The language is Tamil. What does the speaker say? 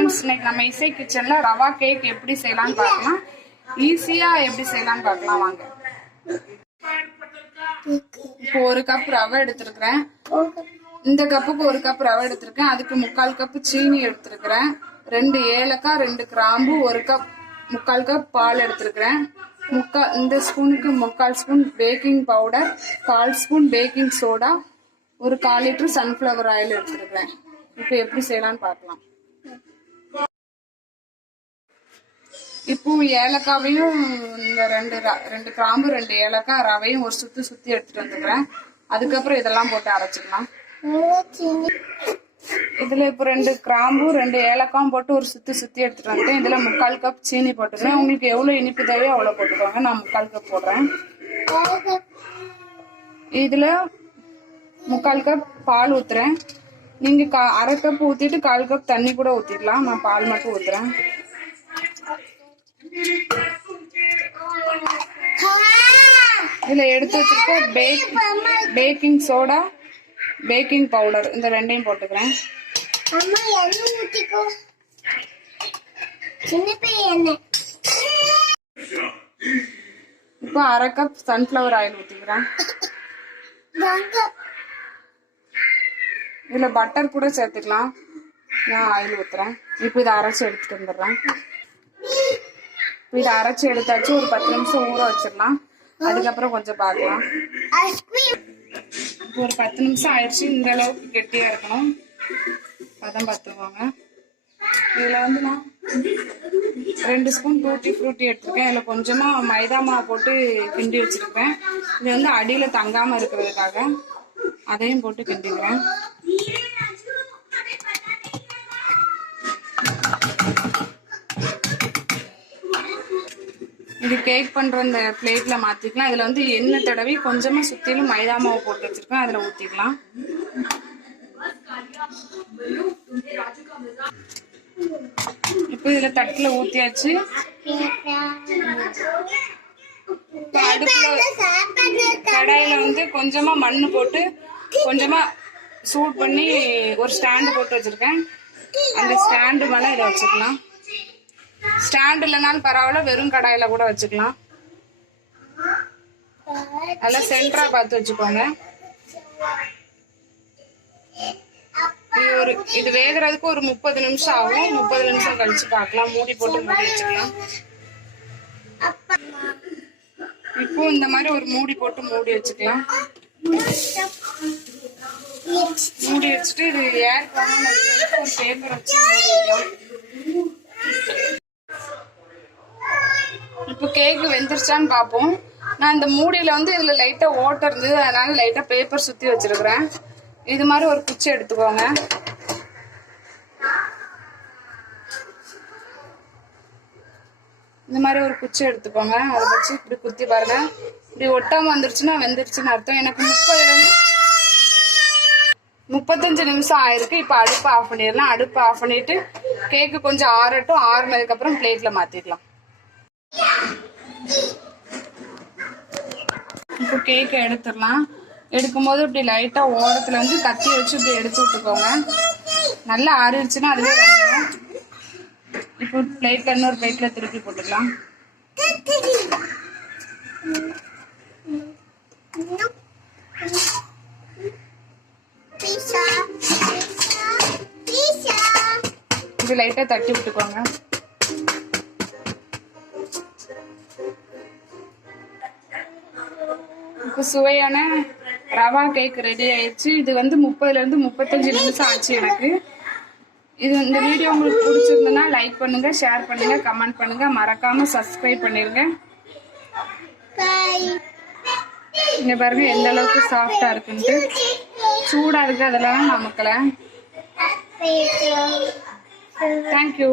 ஃப்ரெண்ட்ஸ், இன்னைக்கு நம்ம இசை கிச்சன்ல ரவா கேக் எப்படி செய்யலாம்னு பார்க்கலாம். ஈஸியா எப்படி செய்யலாம்னு பார்க்கலாம் வாங்க. இப்போ 1 கப் ரவை எடுத்திருக்கிறேன். இந்த கப்புக்கு 1 கப் ரவை எடுத்திருக்கேன். அதுக்கு 3/4 கப் சீனி எடுத்திருக்கிறேன். 2 ஏலக்காய், 2 கிராம்பு, 3/4 கப் பால் எடுத்திருக்கிறேன். இந்த ஸ்பூனுக்கு 3/4 spoon baking powder, 1/4 spoon baking soda, 1/4 litre sunflower oil எடுத்திருக்கிறேன். இப்போ எப்படி செய்யலாம்னு பார்க்கலாம். இப்போ ஏலக்காவையும் இந்த 2 கிராம்பு, 2 ஏலக்காய், ரவையும் ஒரு சுத்தி எடுத்துட்டு வந்துக்கிறேன். அதுக்கப்புறம் இதெல்லாம் போட்டு அரைச்சிக்கலாம். இதுல இப்போ 2 கிராம்பு, 2 ஏலக்காயும் போட்டு ஒரு சுத்தி எடுத்துட்டு வந்துட்டேன். இதுல 3/4 கப் சீனி போட்டுருக்கேன். உங்களுக்கு எவ்வளவு இனிப்பு தேவையோ அவ்வளவு போட்டுக்கோங்க. நான் 3/4 கப் போடுறேன். இதுல 3/4 கப் பால் ஊத்துறேன். நீங்க 1/2 கப் ஊத்திட்டு 1/4 கப் தண்ணி கூட ஊத்திடலாம். நான் பால் மட்டும் ஊத்துறேன். இதுல எடுத்து வச்சிருக்க பேக்கிங் சோடா, பேக்கிங் பவுடர், இந்த 2ஐயும் போட்டுக்கிறேன். இப்போ 1/2 கப் சன்ஃபிளவர் ஆயில் ஊத்திக்கிறேன். இதுல பட்டர் கூட சேர்த்துக்கலாம். நான் ஆயில் ஊத்துறேன். இப்போ இதை அரைச்சி எடுத்துட்டு வந்துடுறேன். இதை அரைச்சி எடுத்தாச்சு. ஒரு 10 நிமிஷம் ஊற வச்சிடலாம். அதுக்கப்புறம் கொஞ்சம் பார்க்கலாம். இப்போ ஒரு 10 நிமிஷம் ஆயிடுச்சு. இந்த அளவுக்கு கெட்டியா இருக்கணும். பதம் பார்த்துக்கோங்க. இதுல வந்து நான் 2 ஸ்பூன் டூட்டி ஃப்ரூட்டி எடுத்திருக்கேன். இதுல கொஞ்சமா மைதா மாவு போட்டு கிண்டி வச்சிருக்கேன். இது வந்து அடியில தங்காம இருக்கிறதுக்காக அதையும் போட்டு கிண்டிக்கிறேன். இது கேக் பண்ற இந்த பிளேட்ல மாத்திக்கலாம். இதுல வந்து எண்ணெய் தடவி கொஞ்சமா சுத்திலும் மைதா மாவு போட்டு வச்சிருக்கேன். அதுல ஊத்திக்கலாம். இப்போ இதுல தட்டுல ஊத்தியாச்சு. கடாயில வந்து கொஞ்சமா மண்ணு போட்டு கொஞ்சமா சூட் பண்ணி ஒரு ஸ்டாண்டு போட்டு வச்சிருக்கேன். அந்த ஸ்டாண்டு மேல இதை வச்சுக்கலாம். ஸ்டாண்ட் இல்லைனாலும் பரவாயில்ல, வெறும் கடாயில கூட வச்சுக்கலாம். நல்லா சென்டரா பார்த்து வச்சுக்கோங்க. இது வேகிறதுக்கு ஒரு 30 நிமிஷம் ஆகும். 30 நிமிஷம் கழிச்சு பார்க்கலாம். மூடி போட்டு மூடி வச்சுக்கலாம். இப்போ இந்த மாதிரி ஒரு மூடி போட்டு மூடி வச்சுக்கலாம். மூடி வச்சுட்டு இது ஏர் போகாம ஒரு பேப்பர் வச்சு மூடிக்கலாம். இப்போ கேக்கு வெந்துருச்சான்னு பார்ப்போம். நான் இந்த மூடியில வந்து இதுல லைட்டா ஓட்டை இருந்தது, அதனால லைட்டா பேப்பர் சுத்தி வச்சிருக்கிறேன். இது மாதிரி ஒரு குச்சி எடுத்துக்கோங்க. இந்த மாதிரி ஒரு குச்சி எடுத்துக்கோங்க. அதை வச்சு இப்படி குத்தி பாருங்க. இப்படி ஒட்டாம வந்துருச்சுன்னா வெந்துருச்சுன்னு அர்த்தம். எனக்கு 35 நிமிஷம் ஆயிருக்கு. இப்போ அடுப்பு ஆஃப் பண்ணிடலாம். அடுப்பு ஆஃப் பண்ணிட்டு கேக்கு கொஞ்சம் ஆறட்டும். ஆறுனதுக்கு அப்புறம் பிளேட்ல மாத்திடலாம். இப்போ கேக்கை எடுத்துடலாம். எடுக்கும்போது இப்படி லைட்டா ஓரத்துல வந்து கத்தி வச்சு இப்படி எடுத்து விட்டுக்கோங்க. நல்லா ஆறிடுச்சுன்னா அதுவே வந்துடும். இப்போ பிளேட்ல இன்னொரு பிளேட்ல திருப்பி போட்டுக்கலாம். இப்படி லைட்டா தட்டி விட்டுக்கோங்க. இப்போ சுவையான ரவா கேக் ரெடி ஆயிடுச்சு. இது வந்து 30ல இருந்து 35 நிமிஷம் ஆச்சு எனக்கு. இந்த வீடியோ உங்களுக்கு பிடிச்சிருந்ததுன்னா லைக் பண்ணுங்க, ஷேர் பண்ணுங்க, கமெண்ட் பண்ணுங்க. மறக்காம சப்ஸ்கிரைப் பண்ணிருங்க. இங்க பாருங்க எந்த அளவுக்கு சாஃப்டா இருக்குன்ட்டு. சூடா இருக்கு, அதெல்லாம் நமக்கல. தேங்க்யூ.